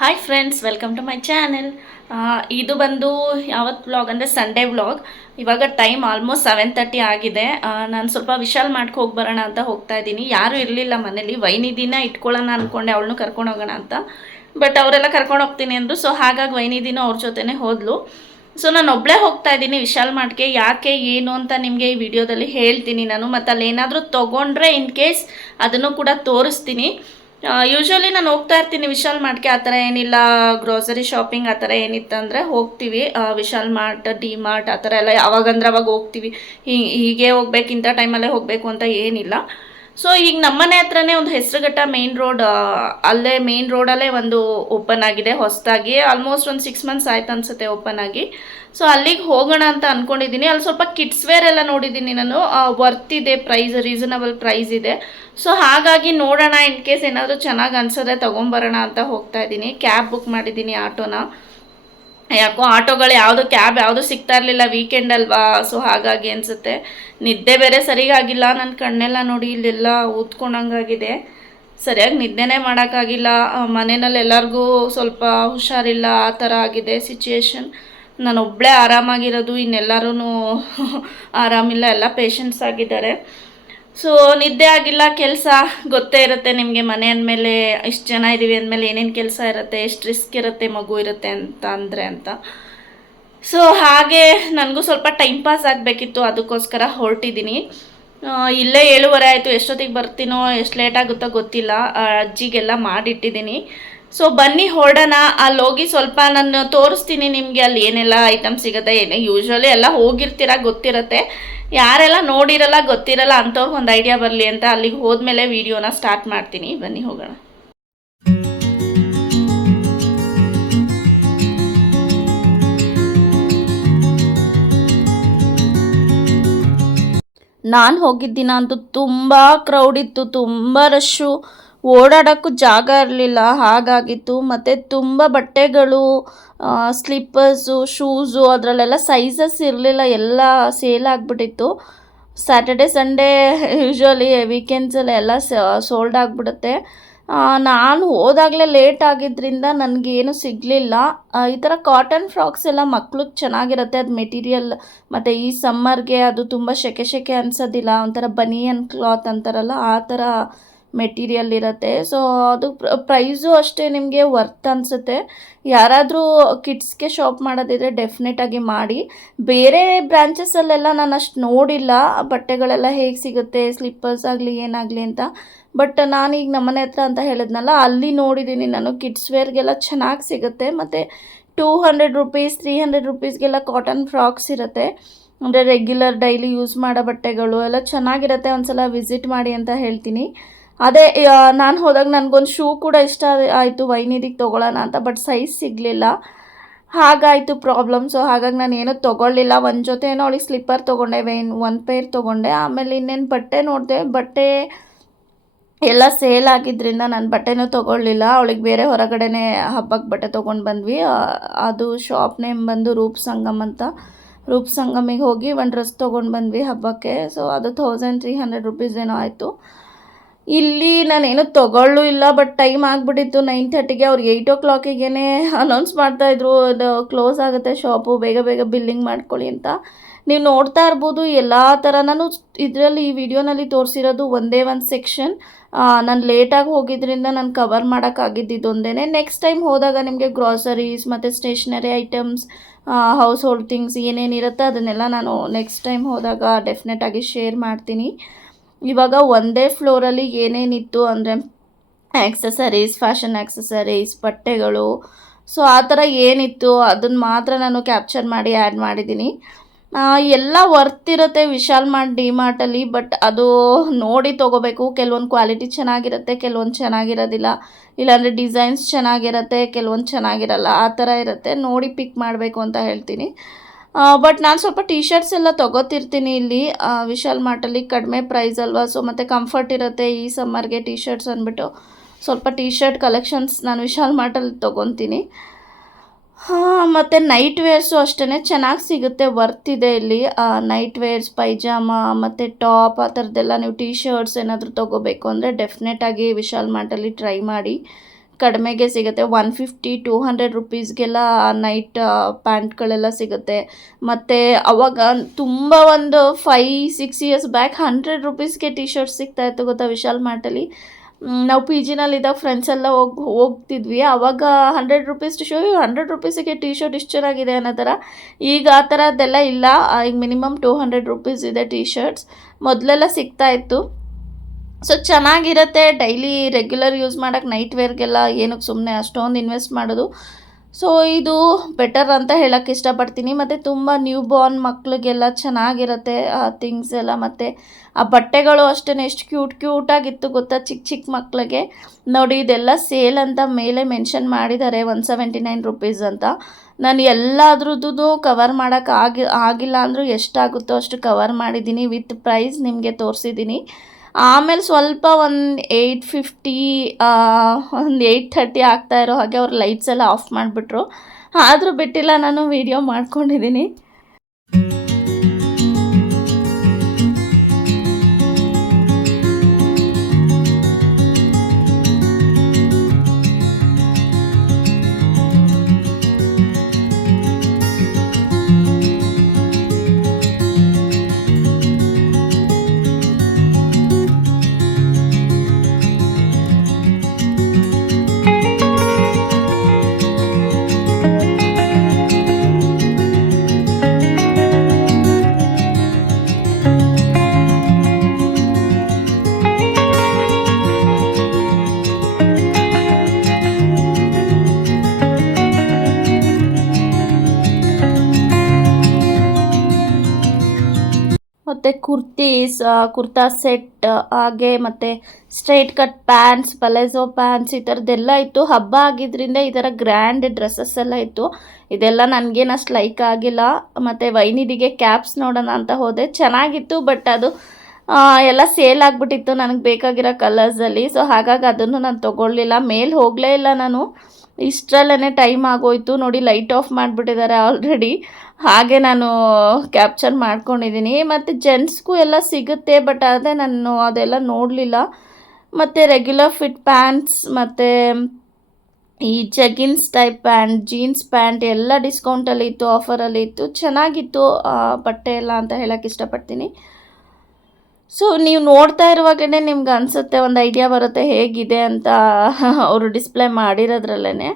Hi friends, welcome to my channel. ಇದು ಬಂದು ಯಾವತ್ತು ವ್ಲಾಗ್ ಅಂದರೆ ಸಂಡೇ ವ್ಲಾಗ್. ಇವಾಗ ಟೈಮ್ ಆಲ್ಮೋಸ್ಟ್ 7:30 ಆಗಿದೆ. ನಾನು ಸ್ವಲ್ಪ ವಿಶಾಲ್ ಮಾಡ್ಕೊ ಹೋಗಿ ಬರೋಣ ಅಂತ ಹೋಗ್ತಾ ಇದ್ದೀನಿ. ಯಾರೂ ಇರಲಿಲ್ಲ ಮನೇಲಿ. ವೈನಿದಿನ ಇಟ್ಕೊಳ್ಳೋಣ ಅಂದ್ಕೊಂಡೆ, ಅವಳನ್ನು ಕರ್ಕೊಂಡು ಹೋಗೋಣ ಅಂತ. ಬಟ್ ಅವರೆಲ್ಲ ಕರ್ಕೊಂಡು ಹೋಗ್ತೀನಿ ಅಂದರು. ಸೊ ಹಾಗಾಗಿ ವೈನಿದಿನ ಅವ್ರ ಜೊತೆನೇ ಹೋದ್ಲು. ಸೊ ನಾನು ಒಬ್ಬಳೇ ಹೋಗ್ತಾ ಇದ್ದೀನಿ ವಿಶಾಲ್ ಮಾರ್ಟ್ಗೆ. ಯಾಕೆ ಏನು ಅಂತ ನಿಮಗೆ ಈ ವಿಡಿಯೋದಲ್ಲಿ ಹೇಳ್ತೀನಿ ನಾನು. ಮತ್ತು ಅಲ್ಲಿ ಏನಾದರೂ ತೊಗೊಂಡ್ರೆ ಇನ್ ಕೇಸ್ ಅದನ್ನು ಕೂಡ ತೋರಿಸ್ತೀನಿ. ಯೂಶ್ವಲಿ ನಾನು ಹೋಗ್ತಾ ಇರ್ತೀನಿ ವಿಶಾಲ್ ಮಾರ್ಟ್ಗೆ. ಆ ಥರ ಏನಿಲ್ಲ, ಗ್ರೋಸರಿ ಶಾಪಿಂಗ್ ಆ ಥರ ಏನಿತ್ತಂದರೆ ಹೋಗ್ತೀವಿ. ವಿಶಾಲ್ ಮಾರ್ಟ್, ಡಿ ಮಾರ್ಟ್ ಆ ಥರ ಎಲ್ಲ ಯಾವಾಗಂದ್ರೆ ಅವಾಗ ಹೋಗ್ತೀವಿ. ಹೀಗೆ ಹೋಗ್ಬೇಕು, ಇಂಥ ಟೈಮಲ್ಲೇ ಹೋಗಬೇಕು ಅಂತ ಏನಿಲ್ಲ. ಸೊ ಈಗ ನಮ್ಮನೆ ಹತ್ರನೇ ಒಂದು ಹೆಸರುಘಟ್ಟ ಮೇನ್ ರೋಡ್, ಅಲ್ಲೇ ಮೇನ್ ರೋಡಲ್ಲೇ ಒಂದು ಓಪನ್ ಆಗಿದೆ ಹೊಸದಾಗಿ. ಆಲ್ಮೋಸ್ಟ್ ಒಂದು 6 ಮಂತ್ಸ್ ಆಯ್ತು ಅನಿಸುತ್ತೆ ಓಪನ್ ಆಗಿ. ಸೊ ಅಲ್ಲಿಗೆ ಹೋಗೋಣ ಅಂತ ಅಂದ್ಕೊಂಡಿದ್ದೀನಿ. ಅಲ್ಲಿ ಸ್ವಲ್ಪ ಕಿಡ್ಸ್ ವೇರ್ ಎಲ್ಲ ನೋಡಿದ್ದೀನಿ ನಾನು. ವರ್ತ್ ಇದೆ, ಪ್ರೈಸ್ ರೀಸನಬಲ್ ಪ್ರೈಸ್ ಇದೆ. ಸೊ ಹಾಗಾಗಿ ನೋಡೋಣ, ಇನ್ ಕೇಸ್ ಏನಾದರೂ ಚೆನ್ನಾಗಿ ಅನ್ಸೋದೆ ತೊಗೊಂಬರೋಣ ಅಂತ ಹೋಗ್ತಾ ಇದ್ದೀನಿ. ಕ್ಯಾಬ್ ಬುಕ್ ಮಾಡಿದ್ದೀನಿ, ಆಟೋನ. ಯಾಕೋ ಆಟೋಗಳು ಯಾವುದು, ಕ್ಯಾಬ್ ಯಾವುದು ಸಿಗ್ತಾ ಇರಲಿಲ್ಲ, ವೀಕೆಂಡ್ ಅಲ್ವಾ. ಸೊ ಹಾಗಾಗಿ ಅನಿಸುತ್ತೆ. ನಿದ್ದೆ ಬೇರೆ ಸರಿಗಾಗಿಲ್ಲ. ನನ್ನ ಕಣ್ಣೆಲ್ಲ ನೋಡಿ ಇಲ್ಲೆಲ್ಲ ಊದ್ಕೊಂಡಂಗಾಗಿದೆ. ಸರಿಯಾಗಿ ನಿದ್ದೆನೇ ಮಾಡೋಕ್ಕಾಗಿಲ್ಲ. ಮನೆಯಲ್ಲಿ ಎಲ್ಲರಿಗೂ ಸ್ವಲ್ಪ ಹುಷಾರಿಲ್ಲ, ಆ ಥರ ಆಗಿದೆ ಸಿಚುಯೇಷನ್. ನಾನು ಒಬ್ಬಳೇ ಆರಾಮಾಗಿರೋದು, ಇನ್ನೆಲ್ಲರೂ ಆರಾಮಿಲ್ಲ, ಎಲ್ಲ ಪೇಷಂಟ್ಸ್ ಆಗಿದ್ದಾರೆ. ಸೊ ನಿದ್ದೆ ಆಗಿಲ್ಲ. ಕೆಲಸ ಗೊತ್ತೇ ಇರುತ್ತೆ ನಿಮಗೆ, ಮನೆ ಅಂದಮೇಲೆ ಇಷ್ಟು ಜನ ಇದ್ದೀವಿ ಅಂದಮೇಲೆ ಏನೇನು ಕೆಲಸ ಇರುತ್ತೆ, ಎಷ್ಟು ರಿಸ್ಕ್ ಇರುತ್ತೆ, ಮಗು ಇರುತ್ತೆ ಅಂತ. ಸೊ ಹಾಗೆ ನನಗೂ ಸ್ವಲ್ಪ ಟೈಮ್ ಪಾಸ್ ಆಗಬೇಕಿತ್ತು, ಅದಕ್ಕೋಸ್ಕರ ಹೊರಟಿದ್ದೀನಿ. ಇಲ್ಲೇ 7:30 ಆಯಿತು. ಎಷ್ಟೊತ್ತಿಗೆ ಬರ್ತೀನೋ, ಎಷ್ಟು ಲೇಟ್ ಆಗುತ್ತೋ ಗೊತ್ತಿಲ್ಲ. ಅಜ್ಜಿಗೆಲ್ಲ ಮಾಡಿಟ್ಟಿದ್ದೀನಿ. ಸೊ ಬನ್ನಿ ಹೊರಡೋಣ. ಅಲ್ಲಿ ಹೋಗಿ ಸ್ವಲ್ಪ ನಾನು ತೋರಿಸ್ತೀನಿ ನಿಮಗೆ ಅಲ್ಲಿ ಏನೆಲ್ಲ ಐಟಮ್ ಸಿಗುತ್ತೆ. ಯೂಶ್ವಲಿ ಎಲ್ಲ ಹೋಗಿರ್ತೀರ, ಗೊತ್ತಿರುತ್ತೆ. ಯಾರೆಲ್ಲ ನೋಡಿರಲ್ಲ, ಗೊತ್ತಿರಲ್ಲ ಅಂಥವ್ರಿಗೆ ಒಂದು ಐಡಿಯಾ ಬರಲಿ ಅಂತ ಅಲ್ಲಿಗೆ ಹೋದ್ಮೇಲೆ ವಿಡಿಯೋನ ಸ್ಟಾರ್ಟ್ ಮಾಡ್ತೀನಿ. ಬನ್ನಿ ಹೋಗೋಣ. ನಾನು ಹೋಗಿದ್ದ ದಿನ ಅಂತೂ ತುಂಬ ಕ್ರೌಡ್ ಇತ್ತು, ತುಂಬ ರಶ್ಶು. ಓಡಾಡೋಕ್ಕೂ ಜಾಗ ಇರಲಿಲ್ಲ, ಹಾಗಾಗಿತ್ತು. ಮತ್ತು ತುಂಬ ಬಟ್ಟೆಗಳು, ಸ್ಲಿಪ್ಪರ್ಸು, ಶೂಸು, ಅದರಲ್ಲೆಲ್ಲ ಸೈಜಸ್ ಇರಲಿಲ್ಲ, ಎಲ್ಲ ಸೇಲ್ ಆಗಿಬಿಟ್ಟಿತ್ತು. ಸ್ಯಾಟರ್ಡೆ ಸಂಡೇ ಯೂಶ್ವಲಿ ವೀಕೆಂಡ್ಸಲ್ಲಿ ಎಲ್ಲ ಸೋಲ್ಡ್ ಆಗಿಬಿಡುತ್ತೆ. ನಾನು ಹೋದಾಗಲೇ ಲೇಟ್ ಆಗಿದ್ದರಿಂದ ನನಗೇನು ಸಿಗಲಿಲ್ಲ. ಈ ಥರ ಕಾಟನ್ ಫ್ರಾಕ್ಸ್ ಎಲ್ಲ ಮಕ್ಳಿಗೆ ಚೆನ್ನಾಗಿರುತ್ತೆ. ಅದು ಮೆಟೀರಿಯಲ್ ಮತ್ತು ಈ ಸಮ್ಮರ್ಗೆ ಅದು ತುಂಬ ಸೆಕೆ ಅನಿಸೋದಿಲ್ಲ. ಒಂಥರ ಬನಿಯನ್ ಕ್ಲಾತ್ ಅಂತಾರಲ್ಲ, ಆ ಥರ ಮೆಟೀರಿಯಲ್ ಇರುತ್ತೆ. ಸೊ ಅದು ಪ್ರೈಸು ಅಷ್ಟೇ ನಿಮಗೆ ವರ್ತ್ ಅನಿಸುತ್ತೆ. ಯಾರಾದರೂ ಕಿಡ್ಸ್ಗೆ ಶಾಪ್ ಮಾಡೋದಿದ್ರೆ ಡೆಫಿನೆಟಾಗಿ ಮಾಡಿ. ಬೇರೆ ಬ್ರಾಂಚಸಲ್ಲೆಲ್ಲ ನಾನು ಅಷ್ಟು ನೋಡಿಲ್ಲ, ಬಟ್ಟೆಗಳೆಲ್ಲ ಹೇಗೆ ಸಿಗುತ್ತೆ, ಸ್ಲಿಪ್ಪರ್ಸ್ ಆಗಲಿ ಏನಾಗಲಿ ಅಂತ. ಬಟ್ ನಾನೀಗ ನಮ್ಮನೆ ಹತ್ರ ಅಂತ ಹೇಳಿದ್ನಲ್ಲ, ಅಲ್ಲಿ ನೋಡಿದ್ದೀನಿ ನಾನು. ಕಿಡ್ಸ್ ವೇರ್ಗೆಲ್ಲ ಚೆನ್ನಾಗಿ ಸಿಗುತ್ತೆ. ಮತ್ತು 200 ರುಪೀಸ್, 300 ರುಪೀಸ್ಗೆಲ್ಲ ಕಾಟನ್ ಫ್ರಾಕ್ಸ್ ಇರುತ್ತೆ. ಅಂದರೆ ರೆಗ್ಯುಲರ್ ಡೈಲಿ ಯೂಸ್ ಮಾಡೋ ಬಟ್ಟೆಗಳು ಎಲ್ಲ ಚೆನ್ನಾಗಿರುತ್ತೆ. ಒಂದು ಸಲ ವಿಸಿಟ್ ಮಾಡಿ ಅಂತ ಹೇಳ್ತೀನಿ. ಅದೇ ನಾನು ಹೋದಾಗ ನನಗೊಂದು ಶೂ ಕೂಡ ಇಷ್ಟ ಆಯಿತು, ವೈನಿದಿಗೆ ತೊಗೊಳ್ಳೋಣ ಅಂತ. ಬಟ್ ಸೈಜ್ ಸಿಗಲಿಲ್ಲ, ಹಾಗಾಯಿತು ಪ್ರಾಬ್ಲಮ್. ಸೊ ಹಾಗಾಗಿ ನಾನು ಏನೂ ತೊಗೊಳ್ಳಿಲ್ಲ. ಒಂದು ಜೊತೆ ಏನೋ ಅವಳಿಗೆ ಸ್ಲಿಪ್ಪರ್ ತೊಗೊಂಡೆ, ಒಂದು ಪೇರ್ ತೊಗೊಂಡೆ. ಆಮೇಲೆ ಇನ್ನೇನು ಬಟ್ಟೆ ನೋಡಿದೆ, ಬಟ್ಟೆ ಎಲ್ಲ ಸೇಲ್ ಆಗಿದ್ದರಿಂದ ನಾನು ಬಟ್ಟೆನೂ ತೊಗೊಳ್ಳಿಲ್ಲ. ಅವಳಿಗೆ ಬೇರೆ ಹೊರಗಡೆನೇ ಹಬ್ಬಕ್ಕೆ ಬಟ್ಟೆ ತೊಗೊಂಡು ಬಂದ್ವಿ. ಅದು ಶಾಪ್ ನೇಮ್ ಬಂದು ರೂಪ್ ಸಂಗಮ್ ಅಂತ. ರೂಪ್ ಸಂಗಮಿಗೆ ಹೋಗಿ ಒಂದು ಡ್ರೆಸ್ ತೊಗೊಂಡು ಬಂದ್ವಿ ಹಬ್ಬಕ್ಕೆ. ಸೊ ಅದು 1300 ರುಪೀಸ್ ಏನೋ ಆಯಿತು. ಇಲ್ಲಿ ನಾನೇನು ತೊಗೊಳ್ಳೂ ಇಲ್ಲ. ಬಟ್ ಟೈಮ್ ಆಗಿಬಿಟ್ಟಿತ್ತು 9:30ಗೆ. ಅವ್ರು 8 o'clockಗೇ ಅನೌನ್ಸ್ ಮಾಡ್ತಾಯಿದ್ರು, ಅದು ಕ್ಲೋಸ್ ಆಗುತ್ತೆ ಶಾಪು, ಬೇಗ ಬೇಗ ಬಿಲ್ಲಿಂಗ್ ಮಾಡ್ಕೊಳ್ಳಿ ಅಂತ. ನೀವು ನೋಡ್ತಾ ಇರ್ಬೋದು ಎಲ್ಲ ಥರ. ನಾನು ಇದರಲ್ಲಿ ಈ ವಿಡಿಯೋನಲ್ಲಿ ತೋರಿಸಿರೋದು ಒಂದೇ ಒಂದು ಸೆಕ್ಷನ್. ನಾನು ಲೇಟಾಗಿ ಹೋಗಿದ್ದರಿಂದ ನಾನು ಕವರ್ ಮಾಡೋಕ್ಕಾಗಿದ್ದೊಂದೇ. ನೆಕ್ಸ್ಟ್ ಟೈಮ್ ಹೋದಾಗ ನಿಮಗೆ ಗ್ರಾಸರೀಸ್ ಮತ್ತು stationery items, household things ಏನೇನಿರುತ್ತೆ ಅದನ್ನೆಲ್ಲ ನಾನು ನೆಕ್ಸ್ಟ್ ಟೈಮ್ ಹೋದಾಗ ಡೆಫಿನೆಟಾಗಿ ಶೇರ್ ಮಾಡ್ತೀನಿ. ಇವಾಗ ಒಂದೇ ಫ್ಲೋರಲ್ಲಿ ಏನೇನಿತ್ತು ಅಂದರೆ ಆ್ಯಕ್ಸಸರೀಸ್, ಫ್ಯಾಷನ್ ಆ್ಯಕ್ಸಸರೀಸ್, ಬಟ್ಟೆಗಳು, ಸೊ ಆ ಥರ ಏನಿತ್ತು ಅದನ್ನು ಮಾತ್ರ ನಾನು ಕ್ಯಾಪ್ಚರ್ ಮಾಡಿ ಆ್ಯಡ್ ಮಾಡಿದ್ದೀನಿ. ಎಲ್ಲ ವರ್ತ್ ಇರುತ್ತೆ ವಿಶಾಲ್ ಮಾರ್ಟ್, ಡಿ ಮಾರ್ಟಲ್ಲಿ. ಬಟ್ ಅದು ನೋಡಿ ತೊಗೋಬೇಕು. ಕೆಲವೊಂದು ಕ್ವಾಲಿಟಿ ಚೆನ್ನಾಗಿರುತ್ತೆ, ಕೆಲವೊಂದು ಚೆನ್ನಾಗಿರೋದಿಲ್ಲ. ಇಲ್ಲಾಂದರೆ ಡಿಸೈನ್ಸ್ ಚೆನ್ನಾಗಿರುತ್ತೆ, ಕೆಲವೊಂದು ಚೆನ್ನಾಗಿರಲ್ಲ, ಆ ಥರ ಇರುತ್ತೆ. ನೋಡಿ ಪಿಕ್ ಮಾಡಬೇಕು ಅಂತ ಹೇಳ್ತೀನಿ. ಬಟ್ ನಾನು ಸ್ವಲ್ಪ ಟೀ ಶರ್ಟ್ಸ್ ಎಲ್ಲ ತೊಗೋತಿರ್ತೀನಿ ಇಲ್ಲಿ ವಿಶಾಲ್ ಮಾರ್ಟಲ್ಲಿ. ಕಡಿಮೆ ಪ್ರೈಸ್ ಅಲ್ವಾ. ಸೊ ಮತ್ತು ಕಂಫರ್ಟ್ ಇರುತ್ತೆ ಈ ಸಮ್ಮರ್ಗೆ ಟೀ ಶರ್ಟ್ಸ್ ಅಂದ್ಬಿಟ್ಟು ಸ್ವಲ್ಪ ಟೀ ಶರ್ಟ್ ಕಲೆಕ್ಷನ್ಸ್ ನಾನು ವಿಶಾಲ್ ಮಾರ್ಟಲ್ಲಿ ತೊಗೊತೀನಿ. ಮತ್ತು ನೈಟ್ ವೇರ್ಸು ಅಷ್ಟೇ ಚೆನ್ನಾಗಿ ಸಿಗುತ್ತೆ, ವರ್ತ್ ಇದೆ ಇಲ್ಲಿ. ನೈಟ್ ವೇರ್ಸ್, ಪೈಜಾಮ ಮತ್ತು ಟಾಪ್ ಆ ಥರದ್ದೆಲ್ಲ ನೀವು ಟೀ ಶರ್ಟ್ಸ್ ಏನಾದರೂ ತೊಗೋಬೇಕು ಅಂದರೆ ಡೆಫಿನೆಟಾಗಿ ವಿಶಾಲ್ ಮಾರ್ಟಲ್ಲಿ ಟ್ರೈ ಮಾಡಿ. ಕಡಿಮೆಗೆ ಸಿಗುತ್ತೆ. 150-200 ನೈಟ್ ಪ್ಯಾಂಟ್ಗಳೆಲ್ಲ ಸಿಗುತ್ತೆ. ಮತ್ತು ಅವಾಗ ತುಂಬ ಒಂದು 5-6 ಇಯರ್ಸ್ ಬ್ಯಾಕ್ 100 ಟಿ ಶರ್ಟ್ ಸಿಗ್ತಾಯಿತ್ತು ಗೊತ್ತಾ ವಿಶಾಲ್ ಮಾರ್ಟಲ್ಲಿ. ನಾವು ಪಿ ಜಿನಲ್ಲಿದ್ದಾಗ ಫ್ರೆಂಡ್ಸ್ ಎಲ್ಲ ಹೋಗ್ತಿದ್ವಿ. ಆವಾಗ 100 100 ಟಿ ಶರ್ಟ್ ಇಷ್ಟು ಚೆನ್ನಾಗಿದೆ ಅನ್ನೋ ಥರ. ಈಗ ಆ ಥರದ್ದೆಲ್ಲ ಇಲ್ಲ. ಈಗ ಮಿನಿಮಮ್ 200 ಇದೆ ಟಿ ಶರ್ಟ್ಸ್. ಮೊದಲೆಲ್ಲ ಸಿಗ್ತಾಯಿತ್ತು. ಸೊ ಚೆನ್ನಾಗಿರುತ್ತೆ. ಡೈಲಿ ರೆಗ್ಯುಲರ್ ಯೂಸ್ ಮಾಡೋಕ್ಕೆ ನೈಟ್ ವೇರ್ಗೆಲ್ಲ ಏನಕ್ಕೆ ಸುಮ್ಮನೆ ಅಷ್ಟೊಂದು ಇನ್ವೆಸ್ಟ್ ಮಾಡೋದು. ಸೊ ಇದು ಬೆಟರ್ ಅಂತ ಹೇಳೋಕ್ಕೆ ಇಷ್ಟಪಡ್ತೀನಿ. ಮತ್ತು ತುಂಬ ನ್ಯೂ ಬಾರ್ನ್ ಮಕ್ಕಳಿಗೆಲ್ಲ ಚೆನ್ನಾಗಿರುತ್ತೆ ಆ ಥಿಂಗ್ಸ್ ಎಲ್ಲ. ಮತ್ತು ಆ ಬಟ್ಟೆಗಳು ಅಷ್ಟೇ ಎಷ್ಟು ಕ್ಯೂಟಾಗಿತ್ತು ಗೊತ್ತಾ ಚಿಕ್ಕ ಮಕ್ಕಳಿಗೆ. ನೋಡಿ ಇದೆಲ್ಲ ಸೇಲ್ ಅಂತ ಮೇಲೆ ಮೆನ್ಷನ್ ಮಾಡಿದ್ದಾರೆ 179 ಅಂತ. ನಾನು ಎಲ್ಲದ್ರದ್ದು ಕವರ್ ಮಾಡೋಕ್ಕೆ ಆಗಿಲ್ಲ ಅಂದರೂ ಎಷ್ಟಾಗುತ್ತೋ ಅಷ್ಟು ಕವರ್ ಮಾಡಿದ್ದೀನಿ. ವಿತ್ ಪ್ರೈಸ್ ನಿಮಗೆ ತೋರಿಸಿದ್ದೀನಿ. ಆಮೇಲೆ ಸ್ವಲ್ಪ ಒಂದು 850 ಒಂದು 830 ಆಗ್ತಾ ಇರೋ ಹಾಗೆ ಅವ್ರು ಲೈಟ್ಸ್ ಎಲ್ಲ ಆಫ್ ಮಾಡಿಬಿಟ್ರು. ಆದರೂ ಬಿಟ್ಟಿಲ್ಲ, ನಾನು ವೀಡಿಯೋ ಮಾಡ್ಕೊಂಡಿದ್ದೀನಿ. ಮತ್ತು ಕುರ್ತಾ ಸೆಟ್, ಹಾಗೆ ಮತ್ತು ಸ್ಟ್ರೈಟ್ ಕಟ್ ಪ್ಯಾಂಟ್ಸ್, ಪಲೆಝೋ ಪ್ಯಾಂಟ್ಸ್ ಈ ಥರದ್ದೆಲ್ಲ ಇತ್ತು. ಹಬ್ಬ ಆಗಿದ್ದರಿಂದ ಈ ಥರ ಗ್ರ್ಯಾಂಡ್ ಡ್ರೆಸ್ಸಸ್ ಎಲ್ಲ ಇತ್ತು. ಇದೆಲ್ಲ ನನಗೇನು ಅಷ್ಟು ಲೈಕ್ ಆಗಿಲ್ಲ. ಮತ್ತು ವೈನಿದಿಗೆ ಕ್ಯಾಪ್ಸ್ ನೋಡೋಣ ಅಂತ ಹೋದೆ, ಚೆನ್ನಾಗಿತ್ತು. ಬಟ್ ಅದು ಎಲ್ಲ ಸೇಲ್ ಆಗಿಬಿಟ್ಟಿತ್ತು ನನಗೆ ಬೇಕಾಗಿರೋ ಕಲರ್ಸಲ್ಲಿ. ಸೊ ಹಾಗಾಗಿ ಅದನ್ನು ನಾನು ತೊಗೊಳ್ಳಿಲ್ಲ. ಮೇಲೆ ಹೋಗಲೇ ಇಲ್ಲ ನಾನು. ಇಷ್ಟರಲ್ಲೇ ಟೈಮ್ ಆಗೋಯ್ತು. ನೋಡಿ ಲೈಟ್ ಆಫ್ ಮಾಡಿಬಿಟ್ಟಿದ್ದಾರೆ ಆಲ್ರೆಡಿ. ಹಾಗೆ ನಾನು ಕ್ಯಾಪ್ಚರ್ ಮಾಡ್ಕೊಂಡಿದ್ದೀನಿ. ಮತ್ತು ಜೆಂಟ್ಸ್ಗೂ ಎಲ್ಲ ಸಿಗುತ್ತೆ, ಬಟ್ ಅದೇ ನಾನು ಅದೆಲ್ಲ ನೋಡಲಿಲ್ಲ. ಮತ್ತು ರೆಗ್ಯುಲರ್ ಫಿಟ್ ಪ್ಯಾಂಟ್ಸ್ ಮತ್ತು ಈ ಜಗಿನ್ಸ್ ಟೈಪ್ ಪ್ಯಾಂಟ್, ಜೀನ್ಸ್ ಪ್ಯಾಂಟ್ ಎಲ್ಲ ಡಿಸ್ಕೌಂಟಲ್ಲಿ ಇತ್ತು, ಆಫರಲ್ಲಿ ಇತ್ತು. ಚೆನ್ನಾಗಿತ್ತು ಬಟ್ಟೆ ಎಲ್ಲ ಅಂತ ಹೇಳೋಕ್ಕೆ ಇಷ್ಟಪಡ್ತೀನಿ. ಸೊ ನೀವು ನೋಡ್ತಾ ಇರುವಾಗಲೇ ನಿಮ್ಗೆ ಅನಿಸುತ್ತೆ, ಒಂದು ಐಡಿಯಾ ಬರುತ್ತೆ ಹೇಗಿದೆ ಅಂತ ಅವರು ಡಿಸ್ಪ್ಲೇ ಮಾಡಿರೋದ್ರಲ್ಲೇ.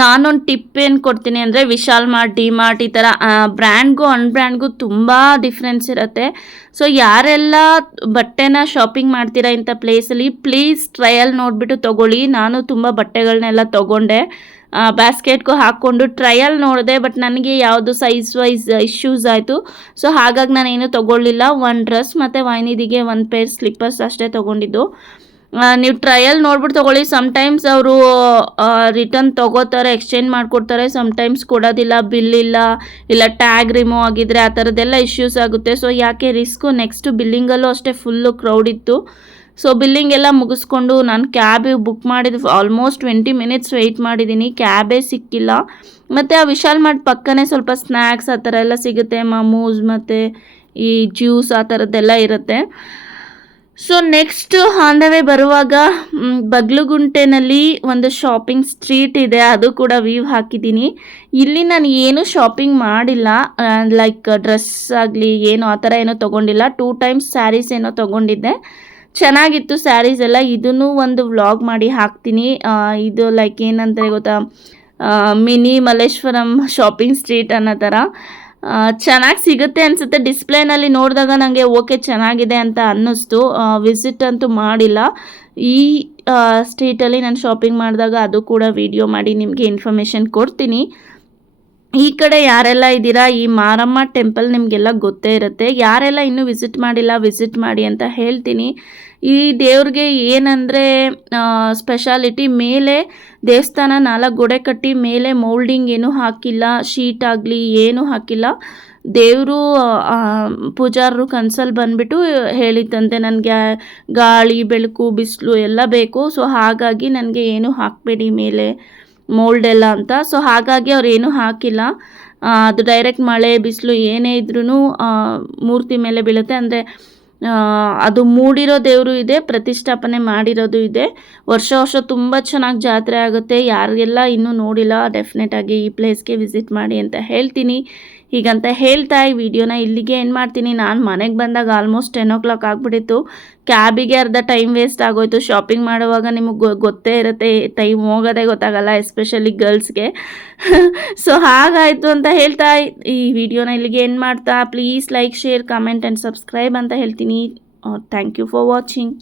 ನಾನೊಂದು ಟಿಪ್ ಏನು ಕೊಡ್ತೀನಿ ಅಂದರೆ, ವಿಶಾಲ್ ಮಾರ್ಟ್, ಡಿ ಮಾರ್ಟ್ ಈ ಥರ ಬ್ರ್ಯಾಂಡ್ಗೂ ಅನ್ಬ್ರ್ಯಾಂಡ್ಗೂ ತುಂಬ ಡಿಫ್ರೆನ್ಸ್ ಇರುತ್ತೆ. ಸೊ ಯಾರೆಲ್ಲ ಬಟ್ಟೆನ ಶಾಪಿಂಗ್ ಮಾಡ್ತೀರಾ ಇಂಥ ಪ್ಲೇಸಲ್ಲಿ, ಪ್ಲೀಸ್ ಟ್ರಯಲ್ ನೋಡಿಬಿಟ್ಟು ತೊಗೊಳ್ಳಿ. ನಾನು ತುಂಬ ಬಟ್ಟೆಗಳನ್ನೆಲ್ಲ ತೊಗೊಂಡೆ, ಬ್ಯಾಸ್ಕೆಟ್ಗೂ ಹಾಕ್ಕೊಂಡು ಟ್ರಯಲ್ ನೋಡಿದೆ. ಬಟ್ ನನಗೆ ಯಾವುದು ಸೈಜ್ ವೈಸ್ ಇಶ್ಯೂಸ್ ಆಯಿತು. ಸೊ ಹಾಗಾಗಿ ನಾನೇನು ತೊಗೊಳ್ಳಿಲ್ಲ. ಒಂದು ಡ್ರೆಸ್ ಮತ್ತು ವೈನಿದಿಗೆ ಒಂದು ಪೇರ್ ಸ್ಲಿಪ್ಪರ್ಸ್ ಅಷ್ಟೇ ತೊಗೊಂಡಿದ್ದು. ನೀವು ಟ್ರಯಲ್ ನೋಡ್ಬಿಟ್ಟು ತೊಗೊಳ್ಳಿ. ಸಮ್ಟೈಮ್ಸ್ ಅವರು ರಿಟರ್ನ್ ತೊಗೋತಾರೆ, ಎಕ್ಸ್ಚೇಂಜ್ ಮಾಡಿಕೊಡ್ತಾರೆ, ಸಮ್ಟೈಮ್ಸ್ ಕೊಡೋದಿಲ್ಲ, ಬಿಲ್ ಇಲ್ಲ ಟ್ಯಾಗ್ ರಿಮೂವ್ ಆಗಿದ್ರೆ ಆ ಥರದ್ದೆಲ್ಲ ಇಶ್ಯೂಸ್ ಆಗುತ್ತೆ. ಸೊ ಯಾಕೆ ರಿಸ್ಕು. ನೆಕ್ಸ್ಟು ಬಿಲ್ಲಿಂಗಲ್ಲೂ ಅಷ್ಟೇ ಫುಲ್ಲು ಕ್ರೌಡ್ ಇತ್ತು. ಸೊ ಬಿಲ್ಲಿಂಗ್ ಎಲ್ಲ ಮುಗಿಸ್ಕೊಂಡು ನಾನು ಕ್ಯಾಬ್ ಬುಕ್ ಮಾಡಿದ್ದು ಆಲ್ಮೋಸ್ಟ್ 20 ಮಿನಿಟ್ಸ್ ವೆಯ್ಟ್ ಮಾಡಿದ್ದೀನಿ, ಕ್ಯಾಬೇ ಸಿಕ್ಕಿಲ್ಲ. ಮತ್ತು ಆ ವಿಶಾಲ್ ಮಾರ್ಟ್ ಪಕ್ಕನೇ ಸ್ವಲ್ಪ ಸ್ನ್ಯಾಕ್ಸ್ ಆ ಥರ ಎಲ್ಲ ಸಿಗುತ್ತೆ, ಮಮೂಸ್ ಮತ್ತು ಈ ಜ್ಯೂಸ್ ಆ ಥರದ್ದೆಲ್ಲ ಇರುತ್ತೆ. So next on the way ಬರುವಾಗ ಬಗ್ಲುಗುಂಟೆನಲ್ಲಿ ಒಂದು ಶಾಪಿಂಗ್ ಸ್ಟ್ರೀಟ್ ಇದೆ, ಅದು ಕೂಡ ವ್ಯೂ ಹಾಕಿದ್ದೀನಿ. ಇಲ್ಲಿ ನಾನು ಏನೂ ಶಾಪಿಂಗ್ ಮಾಡಿಲ್ಲ, ಲೈಕ್ ಡ್ರೆಸ್ ಆಗಲಿ ಏನು ಆ ಥರ ಏನೂ ತೊಗೊಂಡಿಲ್ಲ. 2 ಟೈಮ್ಸ್ ಸ್ಯಾರೀಸ್ ಏನೋ ತೊಗೊಂಡಿದ್ದೆ, ಚೆನ್ನಾಗಿತ್ತು ಸ್ಯಾರೀಸ್ ಎಲ್ಲ. ಇದನ್ನು ಒಂದು ವ್ಲಾಗ್ ಮಾಡಿ ಹಾಕ್ತೀನಿ. ಇದು ಲೈಕ್ ಏನಂತಾರೆ ಗೊತ್ತಾ, ಮಿನಿ ಮಲ್ಲೇಶ್ವರಂ ಶಾಪಿಂಗ್ ಸ್ಟ್ರೀಟ್ ಅನ್ನೋ ಥರ ಚೆನ್ನಾಗಿ ಸಿಗುತ್ತೆ ಅನಿಸುತ್ತೆ. ಡಿಸ್ಪ್ಲೇನಲ್ಲಿ ನೋಡಿದಾಗ ನನಗೆ ಓಕೆ ಚೆನ್ನಾಗಿದೆ ಅಂತ ಅನ್ನಿಸ್ತು. ವಿಸಿಟ್ ಅಂತೂ ಮಾಡಿಲ್ಲ. ಈ ಸ್ಟ್ರೀಟಲ್ಲಿ ನಾನು ಶಾಪಿಂಗ್ ಮಾಡಿದಾಗ ಅದು ಕೂಡ ವಿಡಿಯೋ ಮಾಡಿ ನಿಮಗೆ ಇನ್ಫಾರ್ಮೇಷನ್ ಕೊಡ್ತೀನಿ. ಈ ಕಡೆ ಯಾರೆಲ್ಲ ಇದ್ದೀರಾ, ಈ ಮಾರಮ್ಮ ಟೆಂಪಲ್ ನಿಮಗೆಲ್ಲ ಗೊತ್ತೇ ಇರುತ್ತೆ. ಯಾರೆಲ್ಲ ಇನ್ನೂ ವಿಸಿಟ್ ಮಾಡಿಲ್ಲ ವಿಸಿಟ್ ಮಾಡಿ ಅಂತ ಹೇಳ್ತೀನಿ. ಈ ದೇವ್ರಿಗೆ ಏನಂದರೆ ಸ್ಪೆಷಾಲಿಟಿ, ಮೇಲೆ ದೇವಸ್ಥಾನ 4 ಗೋಡೆ ಕಟ್ಟಿ ಮೇಲೆ ಮೌಲ್ಡಿಂಗ್ ಏನೂ ಹಾಕಿಲ್ಲ, ಶೀಟ್ ಆಗಲಿ ಏನೂ ಹಾಕಿಲ್ಲ. ದೇವರು ಪೂಜಾರರು ಕನ್ಸಲ್ಲಿ ಬಂದುಬಿಟ್ಟು ಹೇಳಿದ್ದಂತೆ, ನನಗೆ ಗಾಳಿ ಬೆಳಕು ಬಿಸಿಲು ಎಲ್ಲ ಬೇಕು, ಸೊ ಹಾಗಾಗಿ ನನಗೆ ಏನೂ ಹಾಕಬೇಡಿ ಮೇಲೆ ಮೋಲ್ಡ್ ಎಲ್ಲ ಅಂತ. ಸೊ ಹಾಗಾಗಿ ಅವ್ರು ಏನೂ ಹಾಕಿಲ್ಲ. ಅದು ಡೈರೆಕ್ಟ್ ಮಳೆ ಬಿಸಿಲು ಏನೇ ಇದ್ರೂ ಮೂರ್ತಿ ಮೇಲೆ ಬೀಳುತ್ತೆ. ಅಂದರೆ ಅದು ಮೂಡಿರೋ ದೇವರು ಇದೆ, ಪ್ರತಿಷ್ಠಾಪನೆ ಮಾಡಿರೋದು ಇದೆ. ವರ್ಷ ತುಂಬ ಚೆನ್ನಾಗಿ ಜಾತ್ರೆ ಆಗುತ್ತೆ. ಯಾರಿಗೆಲ್ಲ ಇನ್ನೂ ನೋಡಿಲ್ಲ ಡೆಫಿನೆಟಾಗಿ ಈ ಪ್ಲೇಸ್ಗೆ ವಿಸಿಟ್ ಮಾಡಿ ಅಂತ ಹೇಳ್ತೀನಿ. ಹೀಗಂತ ಹೇಳ್ತಾ ಈ ವಿಡಿಯೋನ ಇಲ್ಲಿಗೆ ಏನು ಮಾಡ್ತೀನಿ. ನಾನು ಮನೆಗೆ ಬಂದಾಗ ಆಲ್ಮೋಸ್ಟ್ 10 o'clock ಆಗಿಬಿಟ್ಟಿತ್ತು. ಕ್ಯಾಬಿಗೆ ಅರ್ಧ ಟೈಮ್ ವೇಸ್ಟ್ ಆಗೋಯ್ತು. ಶಾಪಿಂಗ್ ಮಾಡುವಾಗ ನಿಮಗೆ ಗೊತ್ತೇ ಇರುತ್ತೆ, ಟೈಮ್ ಹೋಗೋದೇ ಗೊತ್ತಾಗಲ್ಲ, ಎಸ್ಪೆಷಲಿ ಗರ್ಲ್ಸ್ಗೆ. ಸೊ ಹಾಗಾಯಿತು ಅಂತ ಹೇಳ್ತಾ ಈ ವಿಡಿಯೋನ ಇಲ್ಲಿಗೆ ಏನು ಮಾಡ್ತಾ, please like share comment and subscribe ಅಂತ ಹೇಳ್ತೀನಿ. Thank you for watching.